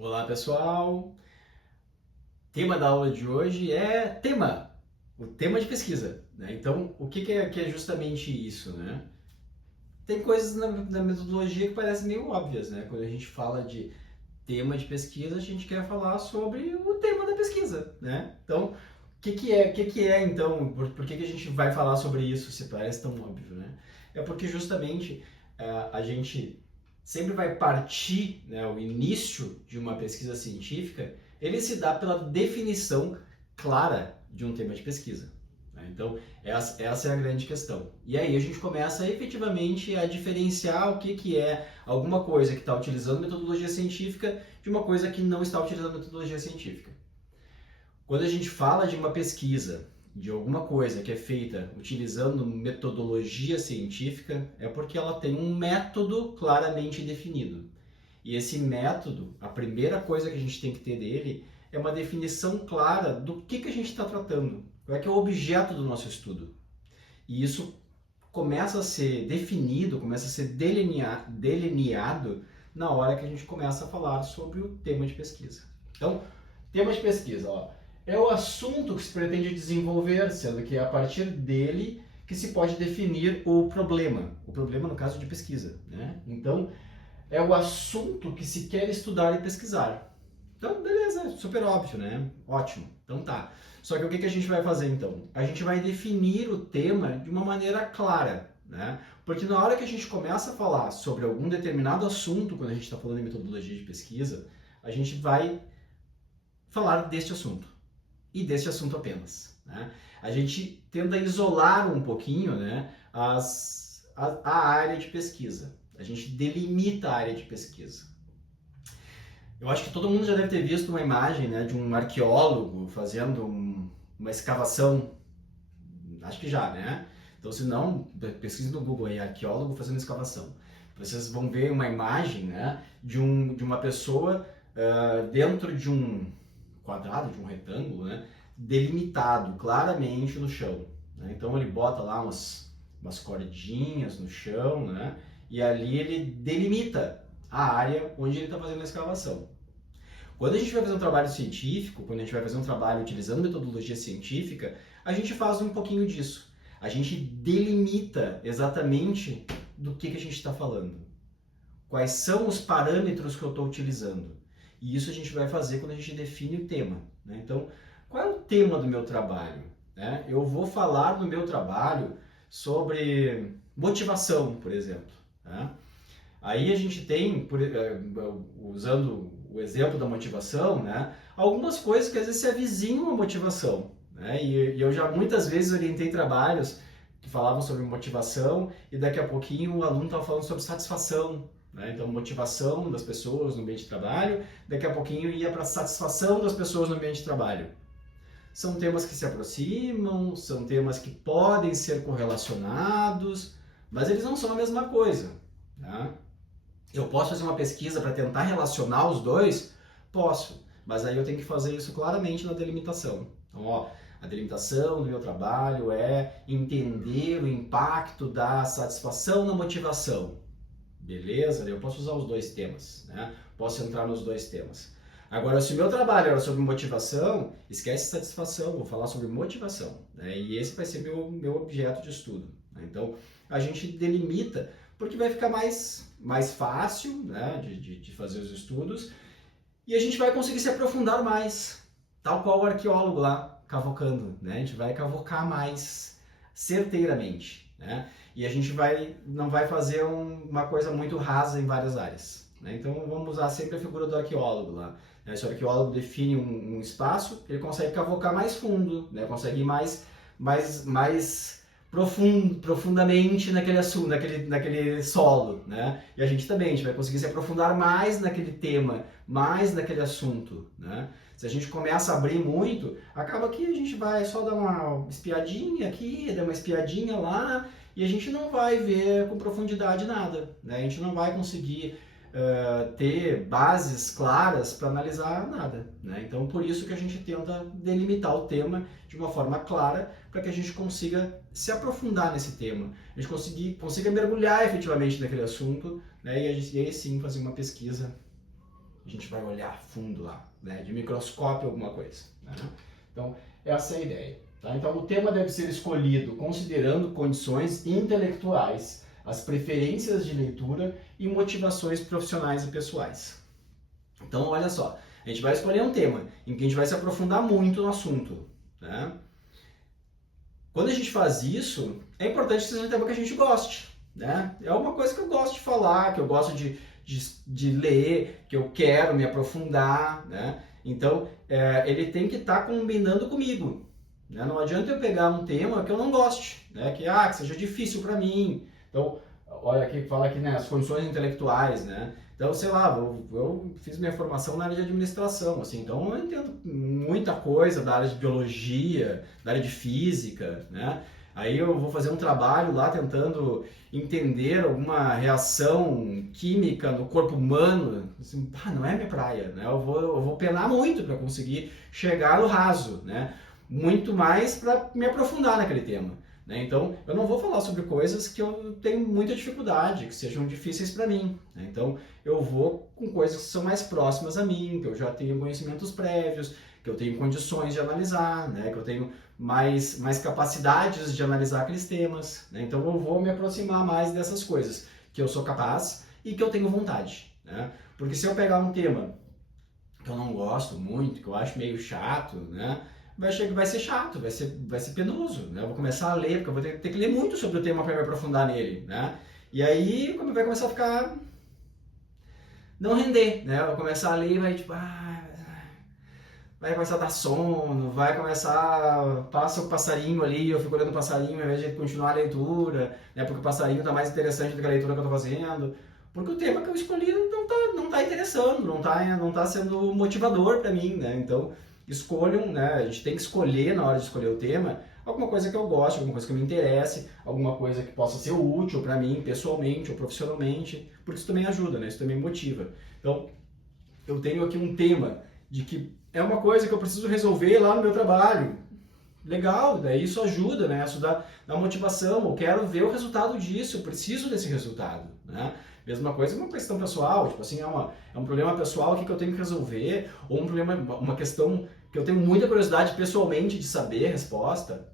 Olá pessoal, tema da aula de hoje é o tema de pesquisa, né? Então, o que é justamente isso, né? Tem coisas na metodologia que parecem meio óbvias, né? Quando a gente fala de tema de pesquisa, a gente quer falar sobre o tema da pesquisa, né? Então, o que é então, por que a gente vai falar sobre isso se parece tão óbvio, né? É porque justamente a gente sempre vai partir, né, o início de uma pesquisa científica, ele se dá pela definição clara de um tema de pesquisa, né? Então, essa é a grande questão. E aí a gente começa efetivamente a diferenciar o que é alguma coisa que está utilizando metodologia científica de uma coisa que não está utilizando metodologia científica. Quando a gente fala de uma pesquisa, de alguma coisa que é feita utilizando metodologia científica, é porque ela tem um método claramente definido. E esse método, a primeira coisa que a gente tem que ter dele é uma definição clara do que a gente está tratando, qual é que é o objeto do nosso estudo. E isso começa a ser definido, começa a ser delineado na hora que a gente começa a falar sobre o tema de pesquisa. Então, tema de pesquisa, ó, é o assunto que se pretende desenvolver, sendo que é a partir dele que se pode definir o problema no caso de pesquisa, né? Então, é o assunto que se quer estudar e pesquisar. Então, beleza, super óbvio, né? Ótimo. Então tá. Só que o que a gente vai fazer então? A gente vai definir o tema de uma maneira clara, né? Porque na hora que a gente começa a falar sobre algum determinado assunto, quando a gente está falando em metodologia de pesquisa, a gente vai falar deste assunto e deste assunto apenas, né? A gente tenta isolar um pouquinho, né, a área de pesquisa. A gente delimita a área de pesquisa. Eu acho que todo mundo já deve ter visto uma imagem, né, de um arqueólogo fazendo uma escavação. Acho que já, né? Então, se não, pesquise no Google aí, arqueólogo fazendo escavação. Vocês vão ver uma imagem, né, de uma pessoa dentro de um quadrado, de um retângulo, né, delimitado claramente no chão, né? Então, ele bota lá umas cordinhas no chão, né, e ali ele delimita a área onde ele está fazendo a escavação. Quando a gente vai fazer um trabalho científico, quando a gente vai fazer um trabalho utilizando metodologia científica, a gente faz um pouquinho disso. A gente delimita exatamente do que a gente está falando. Quais são os parâmetros que eu estou utilizando. E isso a gente vai fazer quando a gente define o tema, né? Então, qual é o tema do meu trabalho, né? Eu vou falar no meu trabalho sobre motivação, por exemplo, né? Aí a gente tem, usando o exemplo da motivação, né, algumas coisas que às vezes se avizinham à motivação, né? E eu já muitas vezes orientei trabalhos que falavam sobre motivação e daqui a pouquinho o aluno estava falando sobre satisfação, né? Então, motivação das pessoas no ambiente de trabalho, daqui a pouquinho ia para a satisfação das pessoas no ambiente de trabalho. São temas que se aproximam, são temas que podem ser correlacionados, mas eles não são a mesma coisa, né? Eu posso fazer uma pesquisa para tentar relacionar os dois? Posso, mas aí eu tenho que fazer isso claramente na delimitação. Então, ó, a delimitação do meu trabalho é entender o impacto da satisfação na motivação. Beleza? Eu posso usar os dois temas, né? Posso entrar nos dois temas. Agora, se o meu trabalho era sobre motivação, esquece satisfação, vou falar sobre motivação, né? E esse vai ser meu objeto de estudo, né? Então, a gente delimita, porque vai ficar mais fácil, né, de fazer os estudos, e a gente vai conseguir se aprofundar mais, tal qual o arqueólogo lá, cavocando, né? A gente vai cavocar mais certeiramente, né? E a gente não vai fazer uma coisa muito rasa em várias áreas, né? Então vamos usar sempre a figura do arqueólogo lá, né? Se o arqueólogo define um espaço, ele consegue cavocar mais fundo, né? Consegue ir mais profundamente naquele assunto, naquele solo, né? E a gente também, a gente vai conseguir se aprofundar mais naquele tema, mais naquele assunto, né? Se a gente começa a abrir muito, acaba que a gente vai só dar uma espiadinha aqui, dar uma espiadinha lá, e a gente não vai ver com profundidade nada, né? A gente não vai conseguir ter bases claras para analisar nada, né? Então, por isso que a gente tenta delimitar o tema de uma forma clara, para que a gente consiga se aprofundar nesse tema, a gente consiga mergulhar efetivamente naquele assunto, né? E aí sim fazer uma pesquisa a gente vai olhar a fundo lá, né? De microscópio alguma coisa, né? Então, essa é a ideia. Tá? Então, o tema deve ser escolhido considerando condições intelectuais, as preferências de leitura e motivações profissionais e pessoais. Então, olha só, a gente vai escolher um tema em que a gente vai se aprofundar muito no assunto, né? Quando a gente faz isso, é importante que seja um tema que a gente goste, né? É uma coisa que eu gosto de falar, que eu gosto de ler, que eu quero me aprofundar, né? Então, ele tem que estar combinando comigo, né? Não adianta eu pegar um tema que eu não goste, né? Que seja difícil para mim. Então, olha aqui, fala aqui, né? As condições intelectuais, né? Então, sei lá, eu fiz minha formação na área de administração, assim, então eu entendo muita coisa da área de biologia, da área de física, né? Aí eu vou fazer um trabalho lá tentando entender alguma reação química no corpo humano, assim, não é minha praia, né? Eu vou penar muito para conseguir chegar no raso, né? Muito mais para me aprofundar naquele tema. Né? Então, eu não vou falar sobre coisas que eu tenho muita dificuldade, que sejam difíceis para mim. Né? Então, eu vou com coisas que são mais próximas a mim, que eu já tenho conhecimentos prévios, que eu tenho condições de analisar, né? Que eu tenho mais capacidades de analisar aqueles temas. Né? Então, eu vou me aproximar mais dessas coisas que eu sou capaz e que eu tenho vontade. Né? Porque se eu pegar um tema que eu não gosto muito, que eu acho meio chato, né? Vai ser chato, vai ser penoso, né? Eu vou começar a ler, porque eu vou ter que ler muito sobre o tema para me aprofundar nele, né? E aí vai começar a ficar... não render, né? Eu vou começar a ler e vai tipo... vai começar a dar sono, vai começar... passa o passarinho ali, eu fico olhando o passarinho ao invés de continuar a leitura, né? Porque o passarinho está mais interessante do que a leitura que eu estou fazendo. Porque o tema que eu escolhi não tá interessando, não tá sendo motivador para mim, né? Então... escolham, né? A gente tem que escolher na hora de escolher o tema alguma coisa que eu goste, alguma coisa que me interesse, alguma coisa que possa ser útil para mim pessoalmente ou profissionalmente, porque isso também ajuda, né? Isso também motiva. Então, eu tenho aqui um tema de que é uma coisa que eu preciso resolver lá no meu trabalho. Legal, daí isso ajuda, né? Isso dá motivação, eu quero ver o resultado disso, eu preciso desse resultado, né? Mesma coisa, uma questão pessoal, tipo assim, é um problema pessoal aqui que eu tenho que resolver, ou uma questão que eu tenho muita curiosidade pessoalmente de saber a resposta.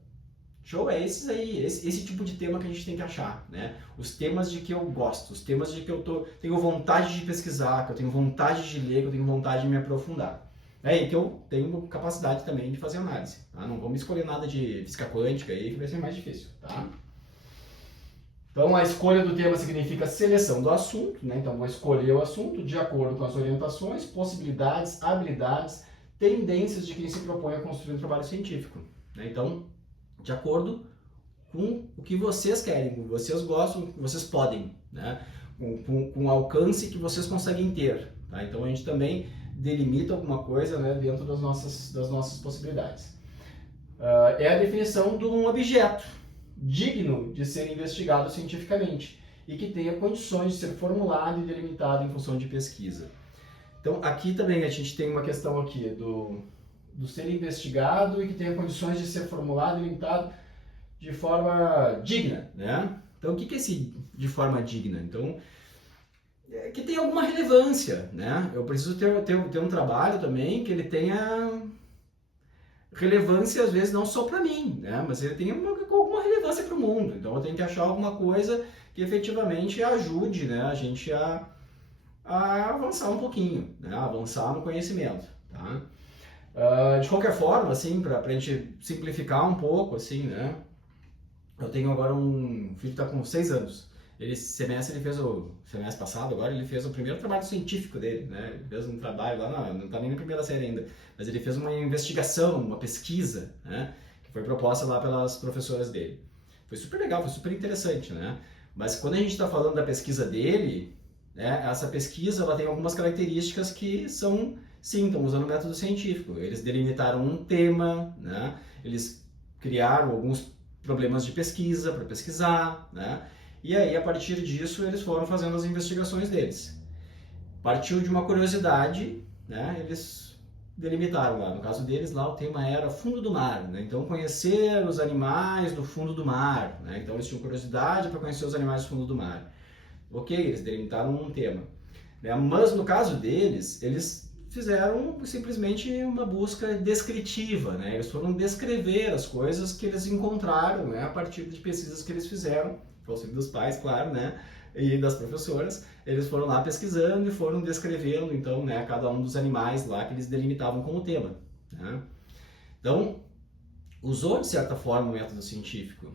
Show, é esses aí, esse tipo de tema que a gente tem que achar, né? Os temas de que eu gosto, os temas de que eu tenho vontade de pesquisar, que eu tenho vontade de ler, que eu tenho vontade de me aprofundar. É aí que eu tenho capacidade também de fazer análise, tá? Não vamos escolher nada de física quântica aí, que vai ser mais difícil, tá? Então, a escolha do tema significa seleção do assunto, né? Então, vou escolher o assunto de acordo com as orientações, possibilidades, habilidades, tendências de quem se propõe a construir um trabalho científico. Né? Então, de acordo com o que vocês querem, o que vocês gostam, o que vocês podem, né? Com o alcance que vocês conseguem ter. Tá? Então, a gente também delimita alguma coisa, né, dentro das nossas possibilidades. É a definição de um objeto digno de ser investigado cientificamente e que tenha condições de ser formulado e delimitado em função de pesquisa. Então, aqui também a gente tem uma questão aqui do ser investigado e que tenha condições de ser formulado e delimitado de forma digna, né? Então, o que é esse de forma digna? Então, que tem alguma relevância, né? Eu preciso ter um trabalho também que ele tenha relevância, às vezes, não só para mim, né? Mas ele tem alguma relevância para o mundo. Então, eu tenho que achar alguma coisa que efetivamente ajude, né, a gente a avançar um pouquinho, né? Avançar no conhecimento, tá? De qualquer forma, assim, para a gente simplificar um pouco, assim, né? Eu tenho agora um filho que está com 6 anos. Semestre passado, agora ele fez o primeiro trabalho científico dele, né? Ele fez um trabalho lá, não está nem na primeira série ainda, mas ele fez uma investigação, uma pesquisa, né? Que foi proposta lá pelas professoras dele. Foi super legal, foi super interessante, né? Mas quando a gente está falando da pesquisa dele, né? Essa pesquisa ela tem algumas características que são, sim, estão usando o método científico. Eles delimitaram um tema, né? Eles criaram alguns problemas de pesquisa para pesquisar, né? E aí, a partir disso, eles foram fazendo as investigações deles. Partiu de uma curiosidade, né? Eles delimitaram lá. No caso deles, lá o tema era fundo do mar, né? Então, conhecer os animais do fundo do mar, né? Então, eles tinham curiosidade para conhecer os animais do fundo do mar. Ok, eles delimitaram um tema. né? Mas no caso deles, eles fizeram simplesmente uma busca descritiva, né? Eles foram descrever as coisas que eles encontraram, né? A partir de pesquisas que eles fizeram, com o auxílio dos pais, claro, né? E das professoras, eles foram lá pesquisando e foram descrevendo, então, né, cada um dos animais lá que eles delimitavam como tema, né? Então, usou de certa forma o método científico,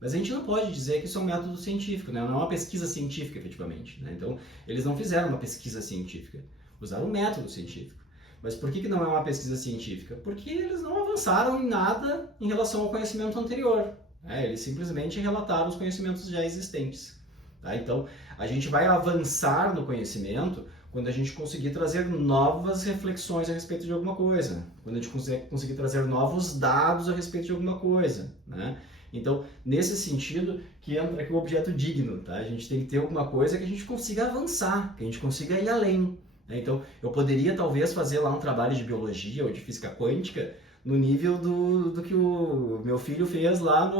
mas a gente não pode dizer que isso é um método científico, né? Não é uma pesquisa científica, efetivamente, né? Então, eles não fizeram uma pesquisa científica, usaram um método científico. Mas por que não é uma pesquisa científica? Porque eles não avançaram em nada em relação ao conhecimento anterior, né? Eles simplesmente relataram os conhecimentos já existentes. Tá? Então, a gente vai avançar no conhecimento quando a gente conseguir trazer novas reflexões a respeito de alguma coisa, quando a gente conseguir trazer novos dados a respeito de alguma coisa, né? Então, nesse sentido, que entra aqui o objeto digno, tá? A gente tem que ter alguma coisa que a gente consiga avançar, que a gente consiga ir além, né? Então, eu poderia talvez fazer lá um trabalho de biologia ou de física quântica no nível do que o meu filho fez lá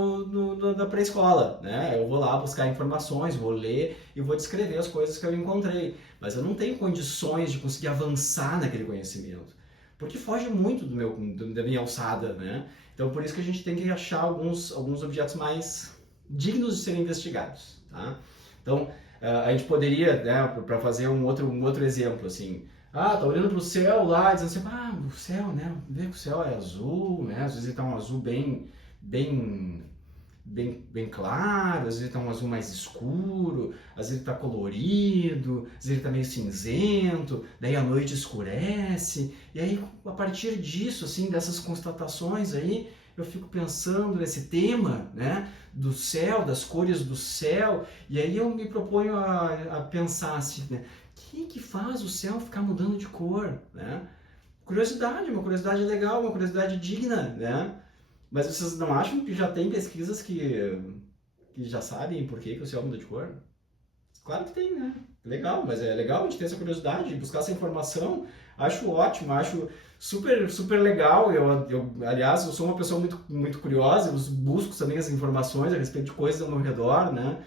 na pré-escola, né? Eu vou lá buscar informações, vou ler e vou descrever as coisas que eu encontrei, mas eu não tenho condições de conseguir avançar naquele conhecimento, porque foge muito da minha alçada, né? Então, por isso que a gente tem que achar alguns objetos mais dignos de serem investigados, tá? Então, a gente poderia, né, para fazer um outro exemplo, assim, tá olhando para o céu lá, dizendo assim, o céu, né, vê que o céu é azul, né, às vezes ele tá um azul bem claro, às vezes está um azul mais escuro, às vezes está colorido, às vezes está meio cinzento, daí a noite escurece, e aí a partir disso, assim, dessas constatações aí, eu fico pensando nesse tema, né, do céu, das cores do céu, e aí eu me proponho a pensar assim, né, o que faz o céu ficar mudando de cor, né? Curiosidade, uma curiosidade legal, uma curiosidade digna, né? Mas vocês não acham que já tem pesquisas que já sabem por que o céu muda de cor? Claro que tem, né? Legal, mas é legal a gente ter essa curiosidade, buscar essa informação. Acho ótimo, acho super legal. Aliás, eu sou uma pessoa muito curiosa, eu busco também as informações a respeito de coisas ao meu redor, né?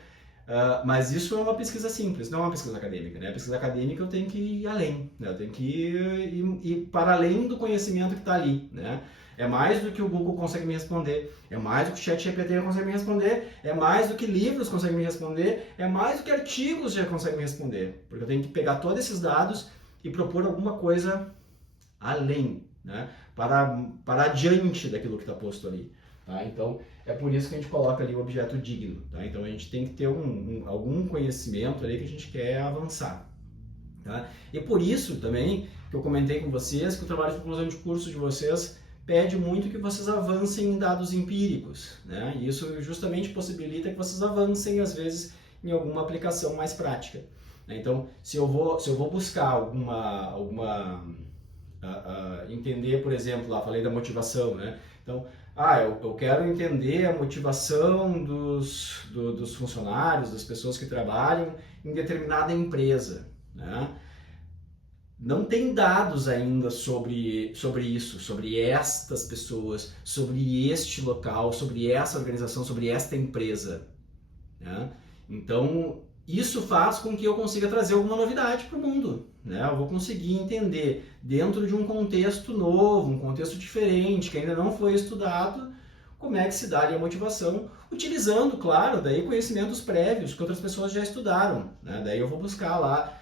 Mas isso é uma pesquisa simples, não é uma pesquisa acadêmica, né? A pesquisa acadêmica eu tenho que ir além, né? Eu tenho que ir para além do conhecimento que está ali, né? É mais do que o Google consegue me responder, é mais do que o ChatGPT consegue me responder, é mais do que livros conseguem me responder, é mais do que artigos já conseguem me responder. Porque eu tenho que pegar todos esses dados e propor alguma coisa além, né? Para adiante daquilo que está posto ali. Tá? Então, é por isso que a gente coloca ali o objeto digno. Tá? Então, a gente tem que ter algum conhecimento ali que a gente quer avançar. Tá? E por isso também que eu comentei com vocês que o trabalho de conclusão de curso de vocês pede muito que vocês avancem em dados empíricos, né? E isso justamente possibilita que vocês avancem, às vezes, em alguma aplicação mais prática. Então, se eu vou buscar entender, por exemplo, lá falei da motivação, né? Então, eu quero entender a motivação dos funcionários, das pessoas que trabalham em determinada empresa, né? Não tem dados ainda sobre isso, sobre estas pessoas, sobre este local, sobre essa organização, sobre esta empresa, né? Então, isso faz com que eu consiga trazer alguma novidade para o mundo, né? Eu vou conseguir entender dentro de um contexto novo, um contexto diferente, que ainda não foi estudado, como é que se dá ali a motivação, utilizando, claro, daí conhecimentos prévios que outras pessoas já estudaram, né? Daí eu vou buscar lá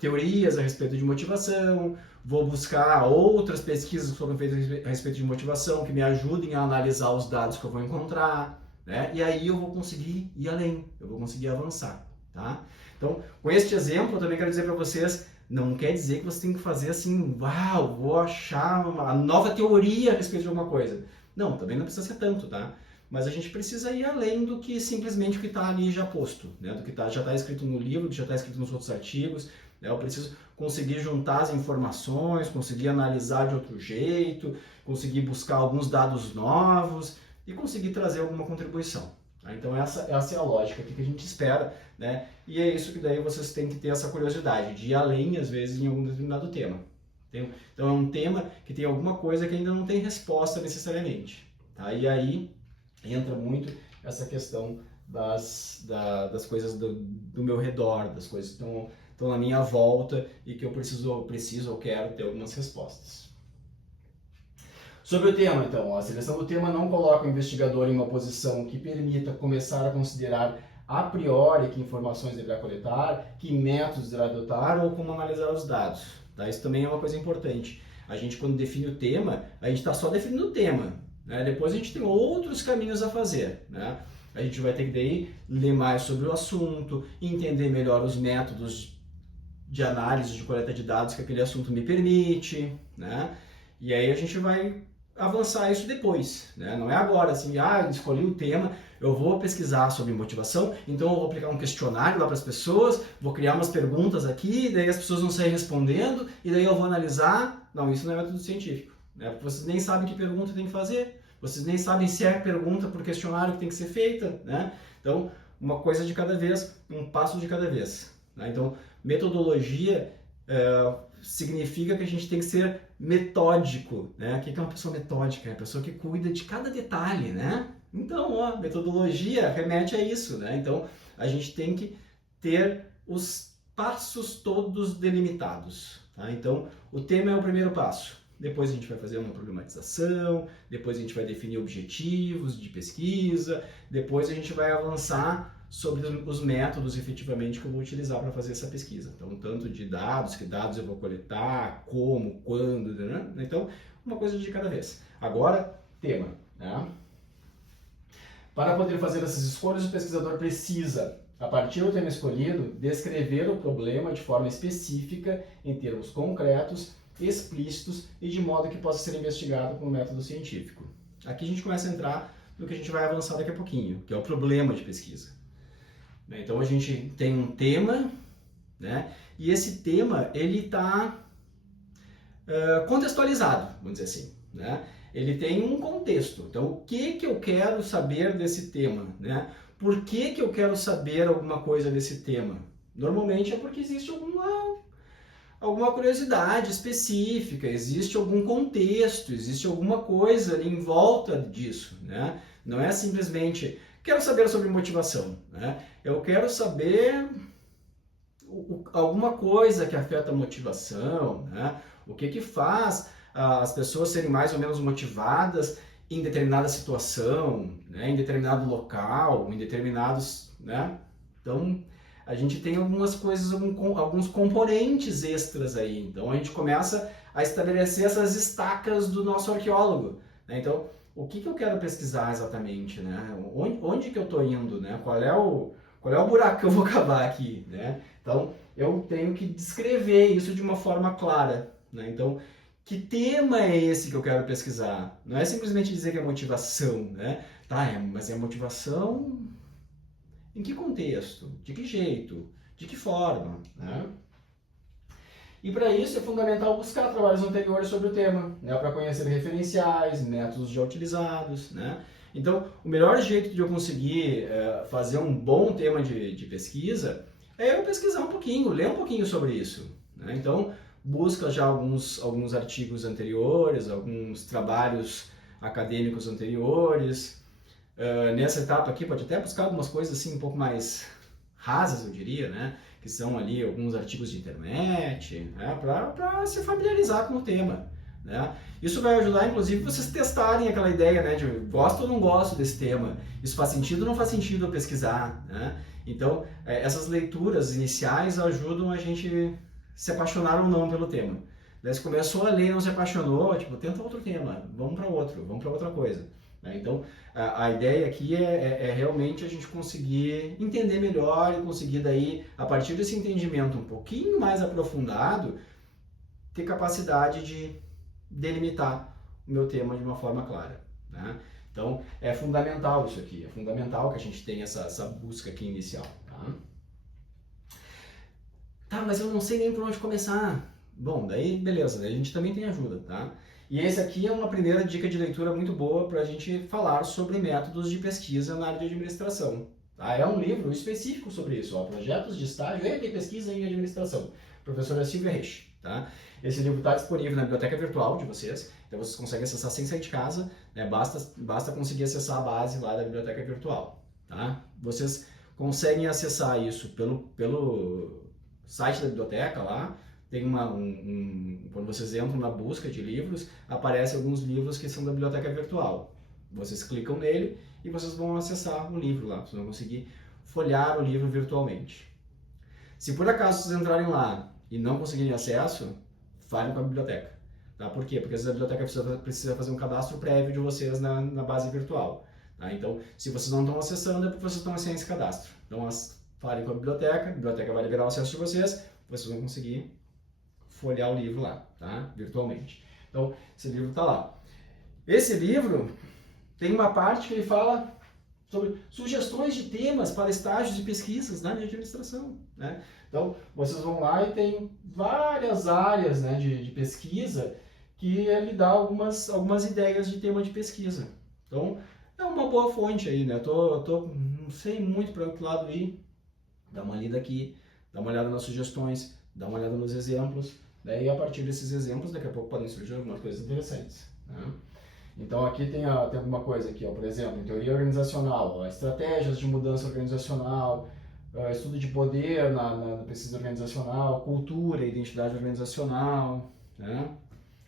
teorias a respeito de motivação, vou buscar outras pesquisas que foram feitas a respeito de motivação que me ajudem a analisar os dados que eu vou encontrar, né? E aí eu vou conseguir ir além, eu vou conseguir avançar, tá? Então, com este exemplo, eu também quero dizer para vocês, não quer dizer que você tem que fazer assim, vou achar uma nova teoria a respeito de alguma coisa. Não, também não precisa ser tanto, tá? Mas a gente precisa ir além do que simplesmente o que está ali já posto, né? Do que já está escrito no livro, do que já está escrito nos outros artigos, né? Eu preciso conseguir juntar as informações, conseguir analisar de outro jeito, conseguir buscar alguns dados novos e conseguir trazer alguma contribuição. Tá? Então essa é a lógica que a gente espera, né? E é isso que daí vocês têm que ter essa curiosidade, de ir além, às vezes, em algum determinado tema. Então é um tema que tem alguma coisa que ainda não tem resposta necessariamente. Tá? E aí entra muito essa questão das coisas do meu redor, das coisas que estão estão na minha volta e que eu preciso ou quero ter algumas respostas. Sobre o tema, então, a seleção do tema não coloca o investigador em uma posição que permita começar a considerar a priori que informações deverá coletar, que métodos deverá adotar ou como analisar os dados. Tá? Isso também é uma coisa importante. A gente, quando define o tema, a gente está só definindo o tema. Né? Depois a gente tem outros caminhos a fazer. Né? A gente vai ter que daí ler mais sobre o assunto, entender melhor os métodos de análise de coleta de dados que aquele assunto me permite, né? E aí a gente vai avançar isso depois, né? Não é agora assim, escolhi o tema, eu vou pesquisar sobre motivação, então eu vou aplicar um questionário lá para as pessoas, vou criar umas perguntas aqui, daí as pessoas vão sair respondendo, e daí eu vou analisar. Não, isso não é método científico, né? Porque vocês nem sabem que pergunta tem que fazer, vocês nem sabem se é pergunta por questionário que tem que ser feita, né? Então, uma coisa de cada vez, um passo de cada vez, né? Então, metodologia significa que a gente tem que ser metódico, né? O que é uma pessoa metódica? É uma pessoa que cuida de cada detalhe, né? Então, metodologia remete a isso, né? Então, a gente tem que ter os passos todos delimitados, tá? Então, o tema é o primeiro passo. Depois a gente vai fazer uma problematização, depois a gente vai definir objetivos de pesquisa, depois a gente vai avançar sobre os métodos efetivamente que eu vou utilizar para fazer essa pesquisa. Então, tanto de dados, que dados eu vou coletar, como, quando, né? Então, uma coisa de cada vez. Agora, tema, né? Para poder fazer essas escolhas, o pesquisador precisa, a partir do tema escolhido, descrever o problema de forma específica, em termos concretos, explícitos e de modo que possa ser investigado com o método científico. Aqui a gente começa a entrar no que a gente vai avançar daqui a pouquinho, que é o problema de pesquisa. Então a gente tem um tema, né? E esse tema ele está contextualizado, vamos dizer assim, né? Ele tem um contexto. Então o que eu quero saber desse tema, né? Por que eu quero saber alguma coisa desse tema? Normalmente é porque existe alguma curiosidade específica, existe algum contexto, existe alguma coisa ali em volta disso, né? Não é simplesmente quero saber sobre motivação, né? Eu quero saber alguma coisa que afeta a motivação, né? O que faz as pessoas serem mais ou menos motivadas em determinada situação, né? Em determinado local, em determinados, né? Então, a gente tem algumas coisas, alguns componentes extras aí. Então, a gente começa a estabelecer essas estacas do nosso arqueólogo, né? Então, o que eu quero pesquisar exatamente, né? Onde que eu estou indo, né? Qual é o buraco que eu vou cavar aqui, né? Então, eu tenho que descrever isso de uma forma clara, né? Então, que tema é esse que eu quero pesquisar? Não é simplesmente dizer que é motivação, né? Tá, mas é motivação em que contexto? De que jeito? De que forma, né? E para isso é fundamental buscar trabalhos anteriores sobre o tema, né, para conhecer referenciais, métodos já utilizados, né? Então, o melhor jeito de eu conseguir fazer um bom tema de pesquisa é eu pesquisar um pouquinho, ler um pouquinho sobre isso, né? Então, busca já alguns artigos anteriores, alguns trabalhos acadêmicos anteriores. Nessa etapa aqui, pode até buscar algumas coisas assim um pouco mais rasas, eu diria, né? Que são ali alguns artigos de internet, né? Para se familiarizar com o tema, né? Isso vai ajudar, inclusive, vocês testarem aquela ideia, né? De gosto ou não gosto desse tema, isso faz sentido ou não faz sentido eu pesquisar, né? Então, essas leituras iniciais ajudam a gente se apaixonar ou não pelo tema. Daí você começou a ler e não se apaixonou, tipo, tenta outro tema, vamos para outra coisa. Então, a ideia aqui é realmente a gente conseguir entender melhor e conseguir daí, a partir desse entendimento um pouquinho mais aprofundado, ter capacidade de delimitar o meu tema de uma forma clara, né? Então, é fundamental isso aqui, é fundamental que a gente tenha essa busca aqui inicial, tá? Tá, mas eu não sei nem por onde começar. Bom, daí beleza, daí a gente também tem ajuda, tá? E esse aqui é uma primeira dica de leitura muito boa para a gente falar sobre métodos de pesquisa na área de administração. Tá? É um livro específico sobre isso, ó, Projetos de Estágio e Pesquisa em Administração, professora Silvia Reich. Tá? Esse livro está disponível na biblioteca virtual de vocês, então vocês conseguem acessar sem sair de casa, né? Basta conseguir acessar a base lá da biblioteca virtual. Tá? Vocês conseguem acessar isso pelo site da biblioteca lá, tem quando vocês entram na busca de livros, aparecem alguns livros que são da biblioteca virtual. Vocês clicam nele e vocês vão acessar o livro lá, vocês vão conseguir folhear o livro virtualmente. Se por acaso vocês entrarem lá e não conseguirem acesso, falem com a biblioteca. Tá? Por quê? Porque às vezes a biblioteca precisa fazer um cadastro prévio de vocês na base virtual. Tá? Então, se vocês não estão acessando, é porque vocês estão sem esse cadastro. Então, falem com a biblioteca vai liberar o acesso de vocês vão conseguir folhear o livro lá, tá? Virtualmente. Então, esse livro está lá. Esse livro tem uma parte que ele fala sobre sugestões de temas para estágios e pesquisas na área de administração, né? Então, vocês vão lá e tem várias áreas, né, de pesquisa que ele dá algumas ideias de tema de pesquisa. Então, é uma boa fonte aí, né? Não sei muito para que lado ir. Dá uma lida aqui, dá uma olhada nas sugestões, dá uma olhada nos exemplos, né? E a partir desses exemplos, daqui a pouco podem surgir algumas coisas interessantes, né? Então aqui tem alguma coisa aqui, ó, por exemplo, em teoria organizacional, ó, estratégias de mudança organizacional, estudo de poder na pesquisa organizacional, cultura e identidade organizacional, né?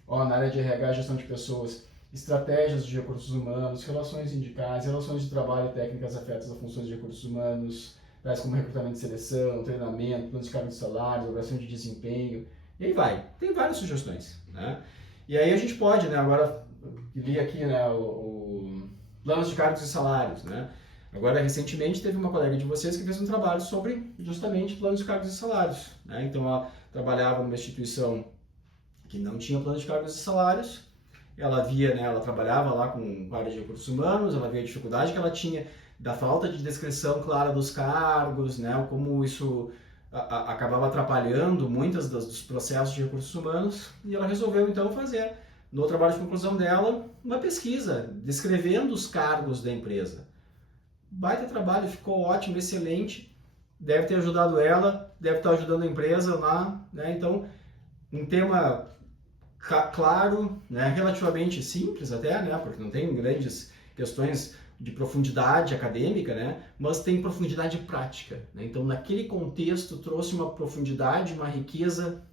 Ó, na área de RH, gestão de pessoas, estratégias de recursos humanos, relações sindicais, relações de trabalho e técnicas afetas a funções de recursos humanos, tais como recrutamento e seleção, treinamento, plano de cargos de salários, avaliação de desempenho, e aí vai. Tem várias sugestões, né? E aí a gente pode, né, agora li aqui, né, o planos de cargos e salários, né? Agora, recentemente, teve uma colega de vocês que fez um trabalho sobre justamente planos de cargos e salários, né? Então, ela trabalhava numa instituição que não tinha plano de cargos e salários, ela via, né, ela trabalhava lá com a área de recursos humanos, ela via a dificuldade que ela tinha da falta de descrição clara dos cargos, né, como isso acabava atrapalhando muitos dos processos de recursos humanos, e ela resolveu então fazer, no trabalho de conclusão dela, uma pesquisa descrevendo os cargos da empresa. Baita trabalho, ficou ótimo, excelente, deve ter ajudado ela, deve estar ajudando a empresa lá, né? Então, um tema claro, né, relativamente simples até, né, porque não tem grandes questões de profundidade acadêmica, né, mas tem profundidade prática, né? Então, naquele contexto, trouxe uma profundidade, uma riqueza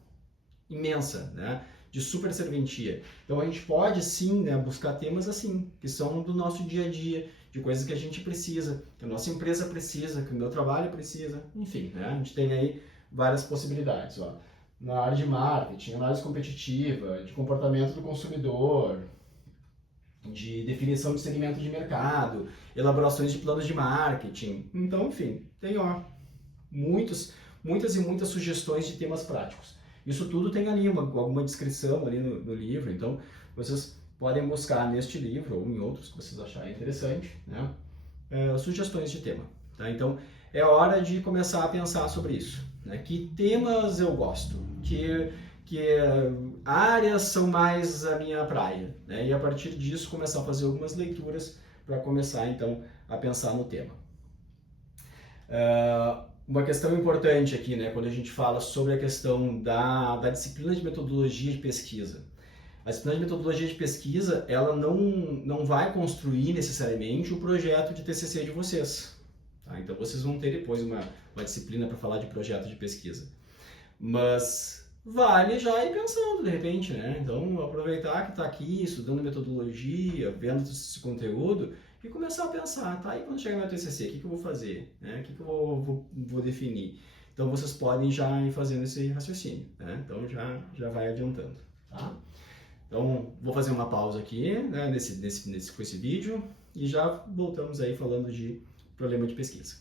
imensa, né, de super serventia. Então, a gente pode, sim, né, buscar temas assim, que são do nosso dia a dia, de coisas que a gente precisa, que a nossa empresa precisa, que o meu trabalho precisa, enfim, né, a gente tem aí várias possibilidades, ó. Na área de marketing, análise competitiva, de comportamento do consumidor, de definição de segmento de mercado, elaborações de planos de marketing. Então, enfim, tem muitas e muitas sugestões de temas práticos. Isso tudo tem ali alguma descrição ali no livro, então vocês podem buscar neste livro ou em outros que vocês acharem interessante, né, sugestões de tema. Tá? Então, é hora de começar a pensar sobre isso. Né? Que temas eu gosto? Que áreas são mais a minha praia? Né? E a partir disso começar a fazer algumas leituras para começar então a pensar no tema. Uma questão importante aqui, né, quando a gente fala sobre a questão da disciplina de metodologia de pesquisa. A disciplina de metodologia de pesquisa, ela não vai construir necessariamente o projeto de TCC de vocês. Tá? Então, vocês vão ter depois uma disciplina para falar de projeto de pesquisa. Mas vale já ir pensando, de repente, né? Então, aproveitar que está aqui, estudando metodologia, vendo esse conteúdo, e começar a pensar, tá? E quando chegar no meu TCC, o que eu vou fazer? Né? O que eu vou definir? Então, vocês podem já ir fazendo esse raciocínio, né? Então, já vai adiantando, tá? Então, vou fazer uma pausa aqui, né, com esse vídeo, e já voltamos aí falando de problema de pesquisa.